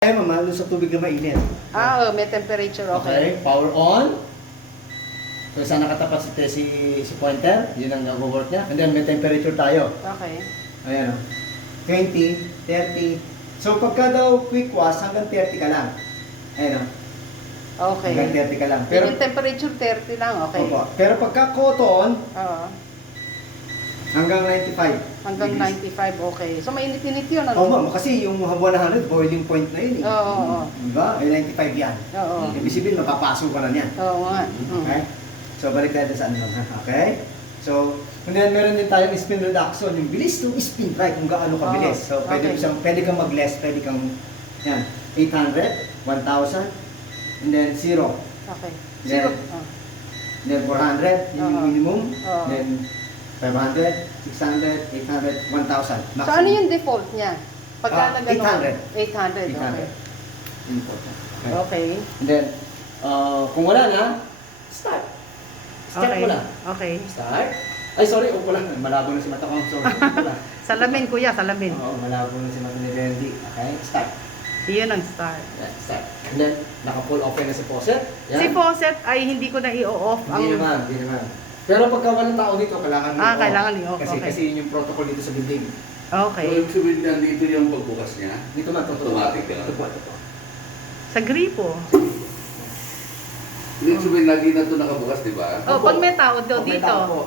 Ay, mamalo sa tubig na mainit. May temperature, okay. Okay, power on. So, saan nakatapat si pointer? Yun ang nag-work niya. And then, may temperature tayo. Okay. Ayan o. 20, 30. So, pagka daw quick wash, hanggang 30 ka lang. Ayan o. Okay. Hanggang 30 ka lang. Pero yung temperature 30 lang, okay. Opo. Pero pagka cotton, Oo. hanggang 95. Hanggang 95, okay. So mainit-init yun, Oo, ano? ma'am. Kasi yung 100, boiling point na yun eh. Oo. Diba? Ay, 95 yan. Oo. Ibig sabihin, mapapasok ka na niyan. Oo nga. Okay? So, balik tayo sa ano. Okay? So, and then meron din tayong spin reduction. Yung bilis ng spin right, kung gaano kabilis. So, okay. pwede kang mag-less, pwede kang, yan, 800, 1,000, and then 0. Okay. Then, Zero. then 400, yung minimum. Oo. Then, 500, 600, 800, 1,000. So ano yung default niya? Pagka na gano'n? 800. 800, okay. 800. Important. Okay. Okay. And then, kung wala na, start. Start mo lang. Okay. Start. Ay, sorry, upo lang. Malabo na si mata ko. Sorry, upo lang. Salamin, kuya, salamin. Oo, malabo na si mata ni Randy. Okay, start. Iyon ang start. Yeah, start. And then, naka-full open na si faucet. Yan. Si faucet ay hindi ko na i-off. Hindi naman, hindi naman. Pero pagka walang tao dito, kailangan i-off. Kailangan i-off, Kasi, okay. kasi yun yung protocol dito sa building. Okay. So, yung sabihin niya, dito yung pagbukas niya. Dito man, Automatic lang. Ito po, ito po. Sa gripo. Hindi sabihin, lagi na ito nakabukas, di ba? Oh, pag may tao daw Pag may dito. tao po.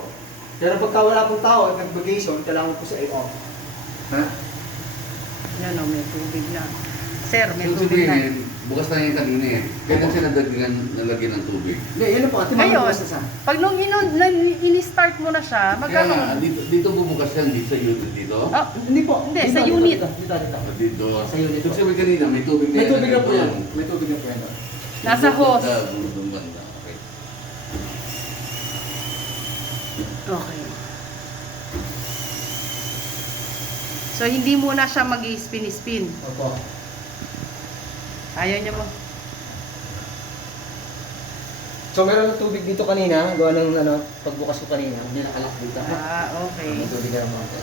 Pero pagka wala pong tao, nag-vacation, kailangan po sa i-off. Ha? Yan o, may tubig na. Sir, may Yung tubig na. sabihin, bukas na yung kanina eh. Kaya kasi nalagyan ng tubig. Hindi, yan po. Ate, Ngayon, mabukas na sa. pag nung in-start mo na siya, Kaya nga, magkakaroon. dito bubukas yan, dito sa unit dito. Ah, Hindi po. Hindi, Dito, sa dito, unit. Dito, dito, dito. Dito. Sa unit. Yung sabihin kanina, may tubig na May tubig na po doon. yan. May tubig na po yan. nasa hose. Doon banda. Okay. Okay. So, hindi muna siya mag-spin-spin. Opo. Ayaw niya mo. So meron ng tubig dito kanina, gawa ng pagbukas ko kanina, hindi nakalak dito. Okay. May tubig na mga.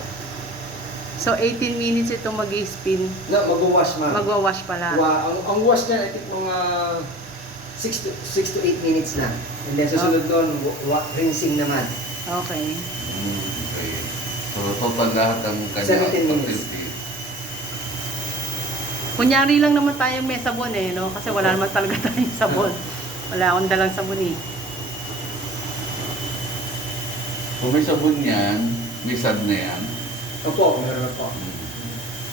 So, 18 minutes itong mag-spin. No, mag-wash ma. Magwa-wash pala. Ang wash niya, I think mga 6 to 8 minutes lang. And then susunod doon, rinsing naman. Okay. Okay. So, total lahat ang kanya 17 minutes. activity. Kunyari lang naman tayong may sabon eh, no? Kasi wala naman talaga tayong sabon. Wala akong dalang sabon eh. Kung may sabon yan, may sad na yan. Opo, meron na po.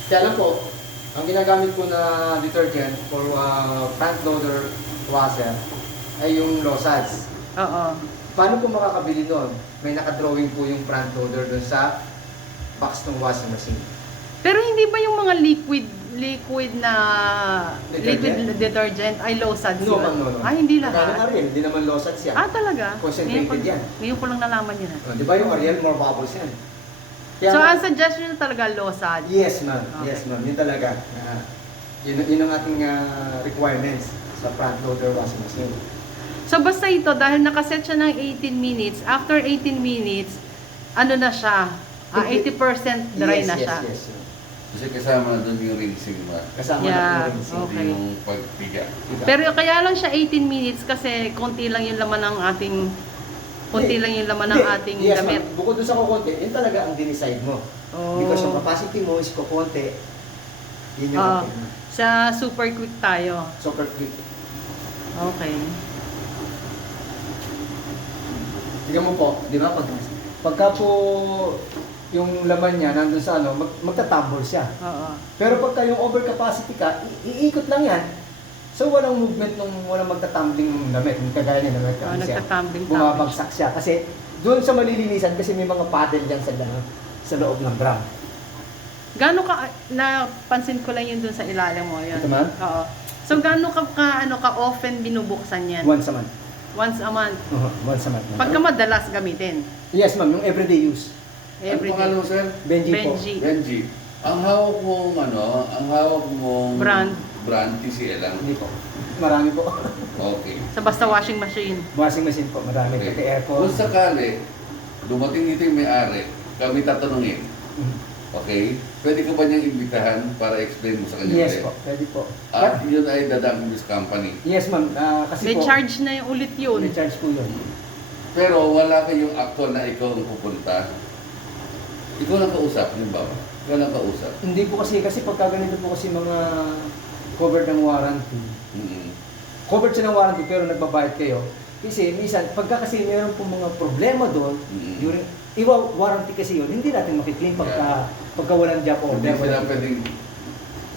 Kaya lang po, ang ginagamit ko na detergent for front loader washer ay yung Losad. Oo. Paano po makakabili doon? May nakadrawing po yung front loader doon sa box ng washing machine. Pero hindi ba yung mga liquid na Detergent? liquid detergent ay Losad No, yun? ma'am, no. Hindi Kaya lahat. Ariel, hindi naman Losad siya. Talaga? Concentrated yan. Ngayon ko lang nalaman yun. Di ba yung Ariel, more bubbles yan? Kaya So, nga- ang suggestion talaga Losad. Yes, ma'am. Okay. Yes, ma'am. Yun talaga. Yun ang ating requirements sa front loader washing machine. So, basta ito, dahil nakaset siya ng 18 minutes, after 18 minutes, ano na siya? 80% dry na siya. Yes, yes. Kasi kasama na doon yung rinsing ba? Kasama Yeah. na po rin si Okay. Hindi yung pagpiga. Pero kaya lang siya 18 minutes kasi konti lang yung laman ng ating lang yung laman ng ating yes, damit. ma'am. Bukod doon sa kukonti, yun talaga ang dinicide mo. Oh. Because yung capacity mo is kukonti. Yun yung Ah. ating Sa super quick tayo. super quick. Okay. Tingnan mo po, di ba? Pagka po yung laman niya nandun sa magtatumble siya. Oo. Pero pagka yung overcapacity ka, iikot lang yan. So walang movement nung walang magtatumbling ng damit. Yung kagaya niya na siya. Nagtatumbling. Bumabagsak siya. Kasi doon sa malilinisan, kasi may mga paddle dyan sa loob ng drum. Gaano ka, napansin ko lang yun dun sa ilalim mo. Yun. Ito, ma'am? Oo. So, gaano ka often binubuksan yan? Once a month. Once a month. Once a month. ma'am. Pagka madalas gamitin. Yes, ma'am. Yung everyday use. Every Ano pangalan mo, day. sir? Benji, po. Benji. Benji. Ang hawak mong brand TCL lang. Hindi po. Marami po. Okay. Sa basta washing machine. Washing machine po. Marami. Pati Okay. aircon. Kung sakali, dumating dito yung may-ari, kami tatanungin. Mhm. Okay? pwede ka ba niyang imbitahan para explain mo sa kanya? Yes ulit? po, pwede po. At yun ay dadang English company. Yes ma'am, kasi May po, charge na yung ulit yun. may charge po yun. Pero wala kayong actual na ikaw ang pupunta. Ikaw lang kausap, halimbawa. Ikaw lang kausap. Hindi po kasi pagka ganito po kasi mga covered ng warranty. Mm-hmm. Covered siya ng warranty pero nagbabayad kayo. Kasi minsan, pagka kasi meron po mga problema doon, Mm-hmm. during, warranty kasi yun, hindi natin makiklaim pagka walang job order. Hindi sila pwedeng...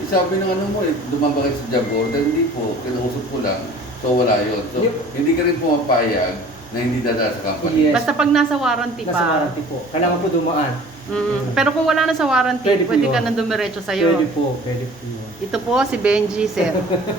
Sabi ng ano mo, dumambang kayo sa job order, hindi po, kinausap ko lang. So wala yun. So Yep. hindi ka rin pumapayag na hindi dadaan sa company. Yes. Basta pag nasa warranty Nasa pa. warranty po. Kailangan po dumaan. Pero kung wala na sa warranty, Pwede pwede, po ka yun. nang dumiretso sa'yo. Pwede po yun. Ito po si Benji, sir.